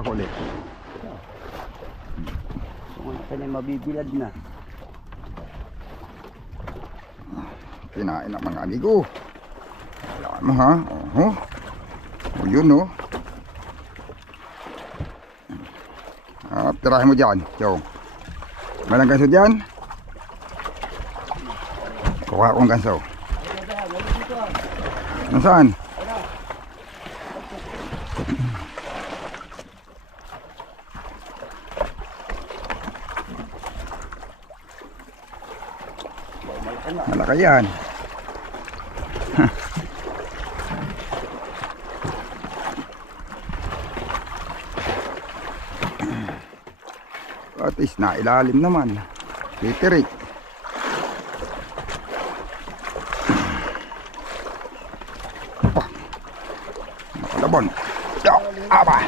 ako ulit. Kung ano kanya mabibilad na. Kinain ng mga amigo. Wala mo ha? Oho. O yun oh. Ah, tirahin mo dyan. Yo. Malang ganso dyan. Kuha akong ganso. Nasaan? Malaki yan. At least na ilalim naman. Titirik. Oh. Nakalabon. Yo, aba.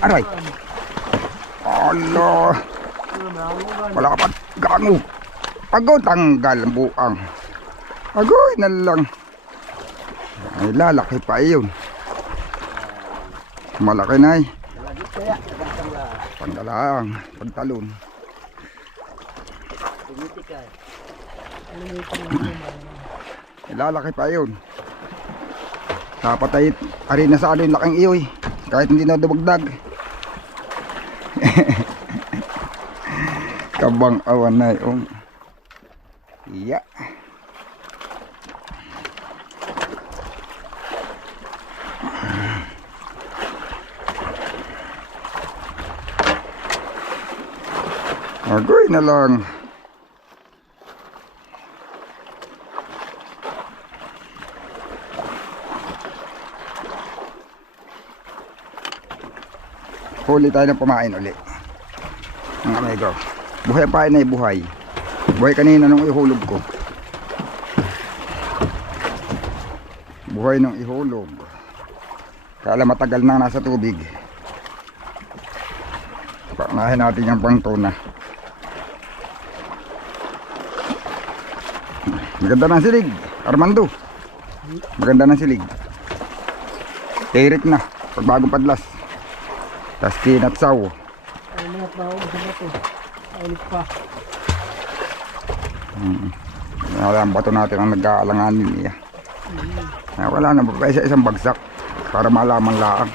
Aray. Allah. Malapat gango. Agaw tanggal ang buang. Agoy na lang. Ay lalaki pa yun. Malaki na eh. Panggalang, pagtalon. Ka. Lalaki pa yun. Dapat ay ari na sa ano laking iyoy. Kahit hindi na dumagdag. Kabang awan na yung. Iya. Agoy na lang. Huli tayo ng pamain uli. Ang amigo. Buhay pa na buhay. Buhay kanina nung ihulog ko. Buhay nung ihulog. Kala matagal na nasa tubig. Panahin natin yung pang tuna. Maganda ng silig. Armando. Maganda ng silig. Tirik na. Pagbagong padlas. Tas kinatsaw. Ay, mga tao. Ano to? Ulit pa. Wala ang bato natin ang nag-aalanganin niya. Ay, wala na ba isa isang bagsak para malaman laang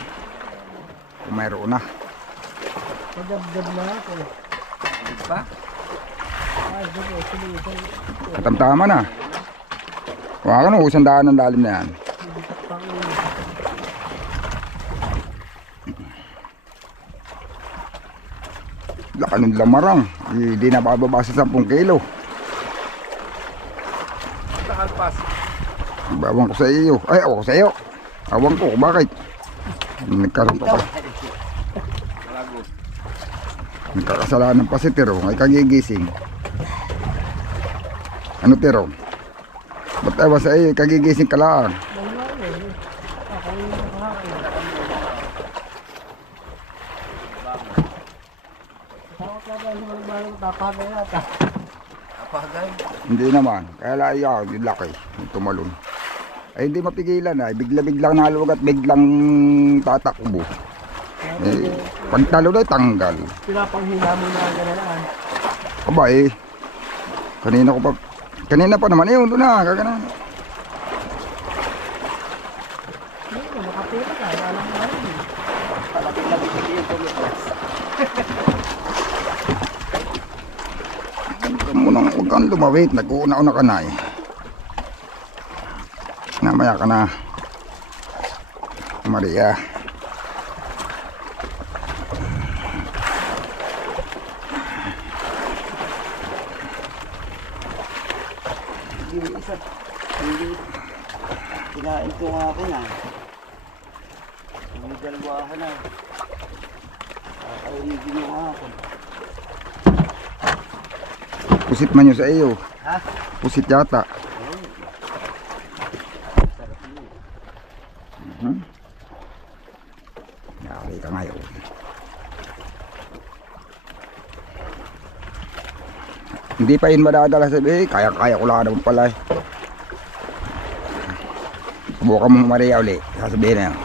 kung mayroon na. Padabdab na ako. Pa? Sige, sige. Katamtama na. Wala ka no, isang daan ng lalim na yan. Laka ng lamarang. Hindi na bababa sa 10 kilo. Takalpas. Bawang ko sa iyo. Ay, ako sa iyo. Awang ko, bakit? Nagkaroon pa pa. Nagkakasalanan pa si Tiro. Ay kagigising. Ano Tiro? Ba't ewa sa iyo? Kagigising ka lang. Tapagay ata. Tapagay? Hindi naman. Kaya lang ayaw, yung laki. Yung tumalon. Ay hindi mapigilan ay. Bigla-biglang nalawag at biglang tatakbo. Eh, pagtalo na tanggal. Pinapanghina mo na ganaan. Aba eh. Kanina ko pa. Kanina pa naman. Eh, doon na. Kagana. Hindi, makapira ka. Alam mo na rin. Palapit-lapit hindi yung tumipas. Huwag ka munang huwag kang lumawit. Nag-uuna-una ka na eh. Namaya ka na. Maria. Hindi isa. Hindi. Kinain ko nga ako na. Hindi dalawa na. Kakainigin mo nga ako. Pusit man yun sa iyo. Ha? Pusit yata. Uh -huh. Yari ka ngayon. Hindi pa yun madadala sa eh, kaya-kaya ko lang naman pala eh. Subukan mo humariya ulit, sasabihin na yan.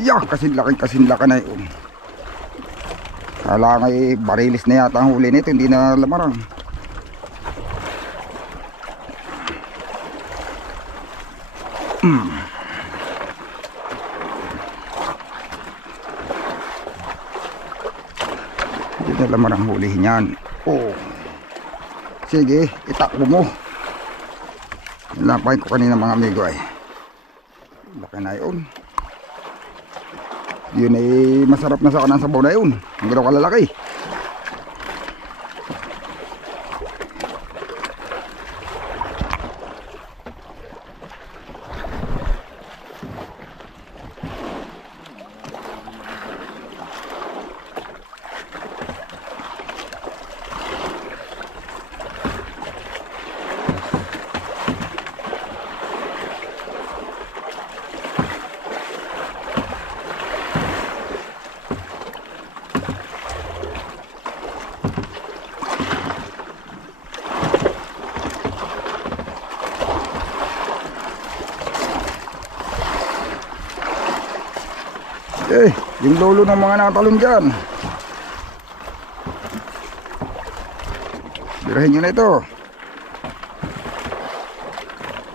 Laki, kasing laki na yun. Kala nga eh, barilis na yata ang huli nito, hindi na lamarang. Hindi na lamarang hulihin yan. Oh. Sige, itakbo mo. Lapain ko kanina mga amigo ay. Laki na yun. Yun ay masarap na sa kanang sabaw na yun. Ang gano'n kalalaki. Eh, yung lolo ng mga natalon dyan. Birahin nyo na ito.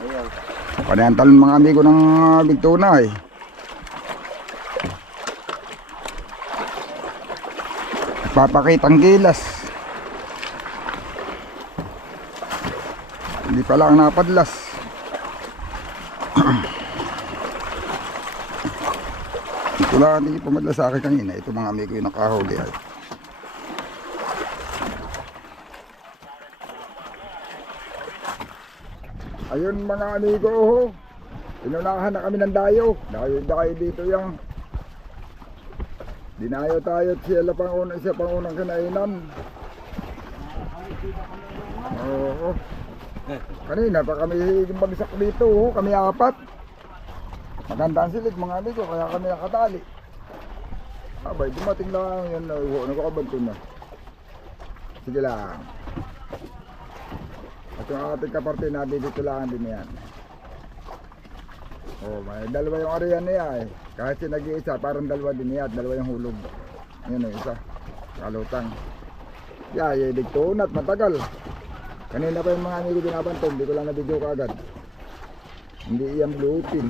Ayaw. Panayan talon mga amigo ng Big Tuna eh. Papakitang gilas. Hindi pa lang napadlas. Lang hindi pumadlas sa akin kanina. Ito mga amigo yung nakahuli ay. Ayun mga amigo, inunahan na kami ng dayo. Dayo, dayo dito yung Dinayo tayo at sila pang una, siya pang unang kinainan. Oo. Kanina pa kami bagsak dito, kami apat. Maganda ang silid mga amigo, kaya kami nakatali. Abay, dumating lang yun, uh, nagkakabanto na. Sige lang. At yung ating kaparte na dito lang din yan. Oh, may dalawa yung ariyan niya eh. Kahit siya nag-iisa, parang dalawa din niya at dalawa yung hulog. Yun yung isa. Kalutang. Yeah, yeah, digtunat, matagal. Kanina pa yung mga amigo binabanto, hindi ko lang na-video kaagad. Hindi iyang bluepin.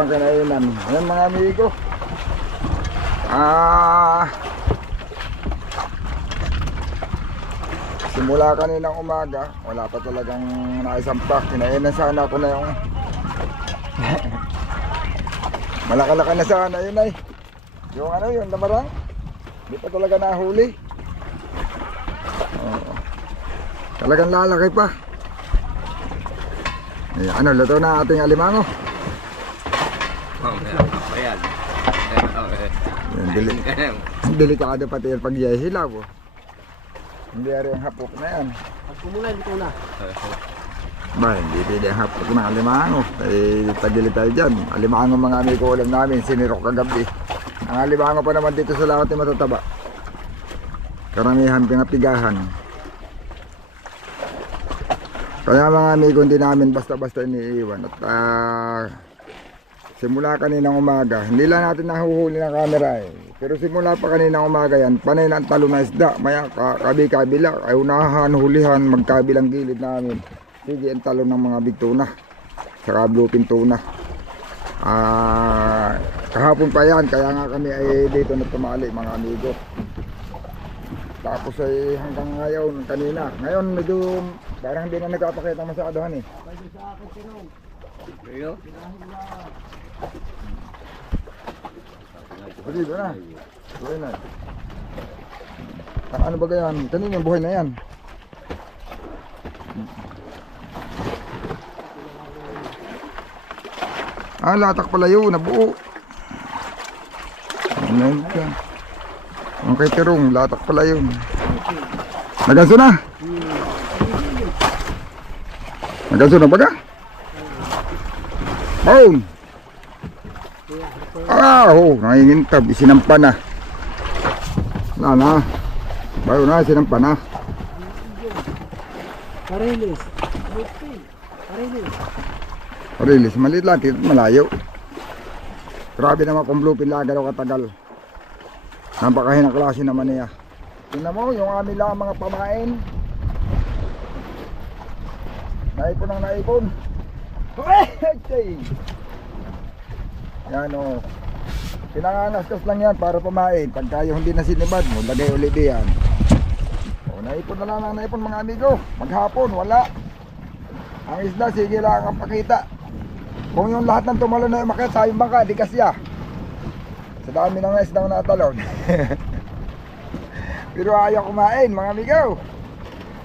Ayun na pang kinainan. Ayan mga amigo. Ah... Simula kaninang umaga, wala pa talagang naisampak. Kinainan sana ako na yung... Malakalaka na sana yun ay. Yung ano yung lamarang. Hindi pa talaga nahuli. Oo. Talagang lalaki pa. Ayan, ano, luto na ating alimango. Oh, meron pa yan. Okay. Ayan, deli delikado pati yung pagyahilaw. Oh. Hindi rin ang hapok na yan. Pag kumula, dito na. Ba, hindi pwede ang hapok ng alimango. Ay, tagili tayo dyan. Alimango mga amigo ulam namin, sinirok kagabi. Ang alimango pa naman dito sa lahat ay matataba. Karamihan pinapigahan. Kaya mga amigo, hindi namin basta-basta iniiwan. At ah, simula kaninang umaga, hindi lang natin nahuhuli ng camera eh. Pero simula pa kaninang umaga yan, panay na ang talo na isda. Maya, ka- kabi-kabila, ay unahan, hulihan, magkabilang gilid namin. Sige, ang talo ng mga big tuna. Saka bluefin tuna. Ah, kahapon pa yan, kaya nga kami ay dito na tumali mga amigo. Tapos ay hanggang ngayon, kanina. Ngayon medyo parang hindi na nagpapakita masyado eh. Pwede Sige, doon na. Buhay na. Ah, ano ba yan? Kanina yung buhay na yan. Ah, latak pala yun. Nabuo. Yun ka? Ang kay Terong, latak pala yun. Naganso na? Hmm. Nagkasunod ba ka? Boom! Ah, oh, nangingintab. Isinampa na. Na na. Bayo na, isinampa na. Parelis. Okay. Parelis. Rilis, maliit lang, malayo. Grabe naman kung blue pin lang gano'ng katagal. Napakahinang klase naman niya. Tingnan mo, yung amin lang mga pamain. Naipon ang naipon. Hey! Yan o. Pinangangaskas lang yan para pamain. Pagka yung hindi na sinibad mo, lagay ulit yan. O, naipon na lang ang naipon mga amigo. Maghapon, wala. Ang isda, sige lang ang pakita. Kung yung lahat ng tumalon na makita, yung bangka, di kasya. Sa dami ng isdang natalon. Pero ayaw kumain, mga amigo.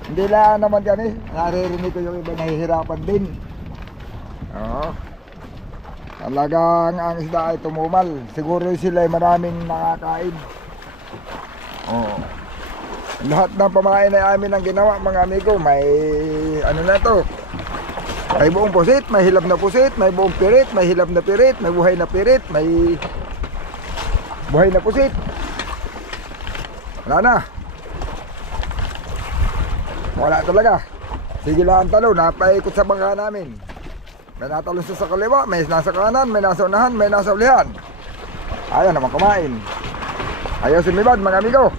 Hindi lang naman yan eh. Naririnig ko yung iba nahihirapan din. Oo. Talagang ang isda ay tumumal. Siguro sila ay maraming nakakain. Oo. Lahat ng pamain ay amin ang ginawa mga amigo. May ano na to. May buong pusit, may hilab na pusit, may buong pirit, may hilab na pirit, may buhay na pirit, may buhay na pusit. Wala na. Wala talaga. Sige lang ang talo, napaikot sa bangka namin. May natalon sa kaliwa, may nasa kanan, may nasa unahan, may nasa ulihan. Ayaw naman kumain. Ayaw sumibad mga amigo.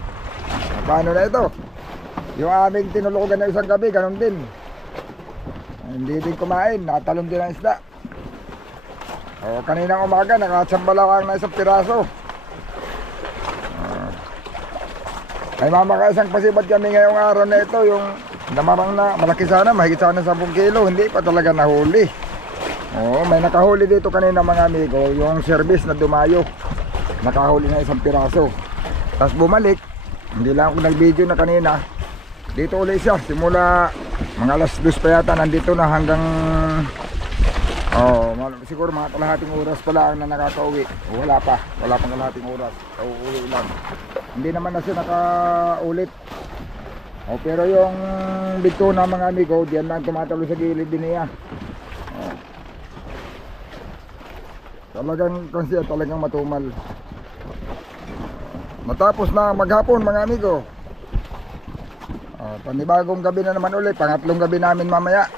Paano na ito? Yung aming tinulugan na isang gabi, ganun din. Hindi din kumain, natalon din ang isda. O, kaninang umaga, nakatsamba lang na isang piraso. Ah. May mama isang pasibad kami ngayong araw na ito, yung namarang na, malaki sana, mahigit sana 10 kilo, hindi pa talaga nahuli. Oo, may nakahuli dito kanina mga amigo, yung service na dumayo. Nakahuli na isang piraso. Tapos bumalik, hindi lang ako nag-video na kanina. Dito ulit siya, simula mga alas dos pa yata nandito na hanggang oh, siguro mga kalahating oras pa lang na nakakauwi. Wala pa, wala pang kalahating oras. Uuwi lang. Hindi naman na siya nakaulit. Oh, pero yung bito na mga amigo, diyan lang tumatalo sa gilid din niya. Oh. Talagang kasi talagang matumal. Matapos na maghapon mga amigo. Oh, panibagong gabi na naman ulit, pangatlong gabi namin mamaya.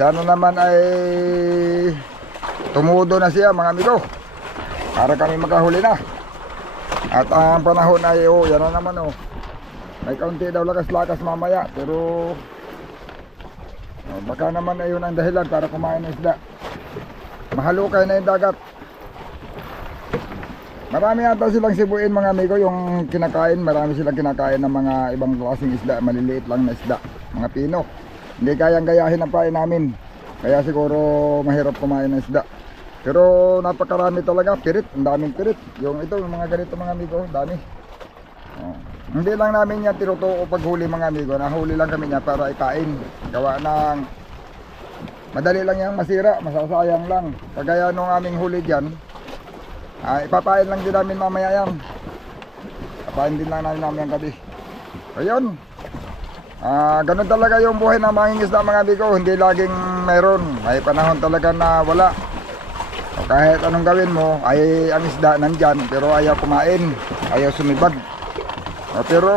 Sana naman ay tumudo na siya mga amigo. Para kami makahuli na. At ang panahon ay oh, yan na naman oh. May kaunti daw lakas-lakas mamaya pero oh, baka naman ayun ang dahilan para kumain ng isda. Mahalukay na yung dagat. Marami ata silang sibuin mga amigo yung kinakain. Marami silang kinakain ng mga ibang klaseng isda. Maliliit lang na isda. Mga pino. Hindi kayang gayahin ang pain namin. Kaya siguro mahirap kumain ng isda. Pero napakarami talaga. Pirit. Ang daming pirit. Yung ito, yung mga ganito mga amigo. Dami. Oh. Hindi lang namin yan tinutuo paghuli mga amigo. Nahuli lang kami niya para ikain. Gawa ng madali lang yung masira. Masasayang lang. Kagaya nung aming huli dyan. Ah, ipapain lang din namin mamaya yan. Ipapain din lang namin namin ang gabi. Ayun. Ah, ganun talaga yung buhay ng mga isda mga amigo. Hindi laging meron. May panahon talaga na wala. O kahit anong gawin mo, ay ang isda nandyan, pero ayaw kumain. Ayaw sumibad. O, pero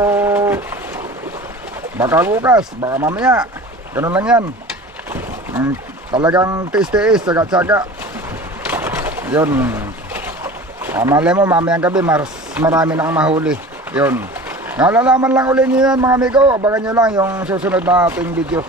baka bukas, baka mamaya. Ganun lang yan. Mm, talagang tiis-tiis, tsaga-tsaga. Yun. Ah, malay mo, mamayang gabi, mas marami na kang mahuli. Yun. Nalalaman lang ulit nyo yan mga amigo. Abangan nyo lang yung susunod na ating video.